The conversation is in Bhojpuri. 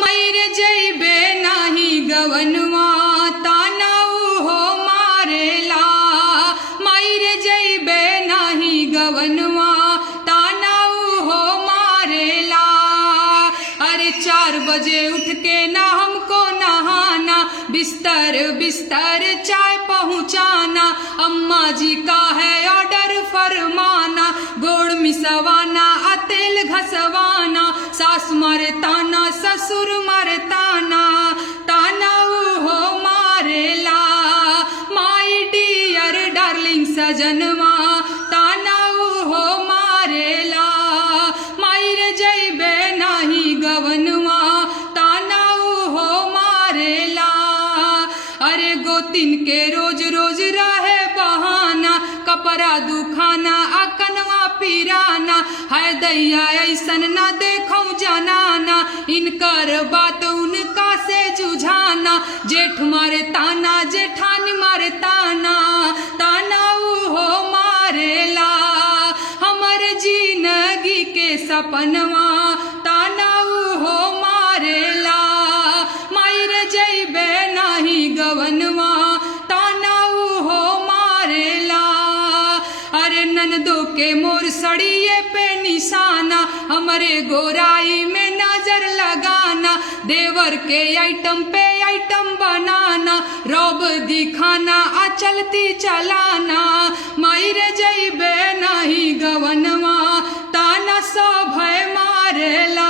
मर जइबे नाही गवनवा तानाऊ हो मारेला। मर जइबे नाही गवनवा तानाऊ हो मारेला। अरे 4 बजे उठ के ना हमको नहाना, बिस्तर बिस्तर चाय पहुँचाना, अम्मा जी का है ऑर्डर फरमाना, गोड़ मिसवाना तेल घसवाना, सास मारे ताना ससुर मारे ताना, तानाऊ हो मारेला। माई डियर डार्लिंग सजनवा तानाऊ हो मारेला। मायर जइबे नाही गवनवा तानाऊ हो मारेला। अरे गोतिन के रोज रोज रहे बहाना, कपड़ा दुखाना अकनवा पिराना, है दैया ऐसन ना देखो जनाना, इनकर बात उनका से जुझाना, जेठ मारे ताना जेठानी मारे ताना, तानाऊ हो मारेला। हमर जिंदगी के सपनवा तानाऊ हो मारेला। मायर जइबे नाही गवनवा तानाऊ हो मारेला। अरे ननदो के मोर सड़िए पे निशाना, हमरे गोराई में नजर लगाना, देवर के आइटम पे आइटम बनाना, रौब दिखाना चलती चलाना। मायर जइबे नहीं गवनवा ताना सब मारेला।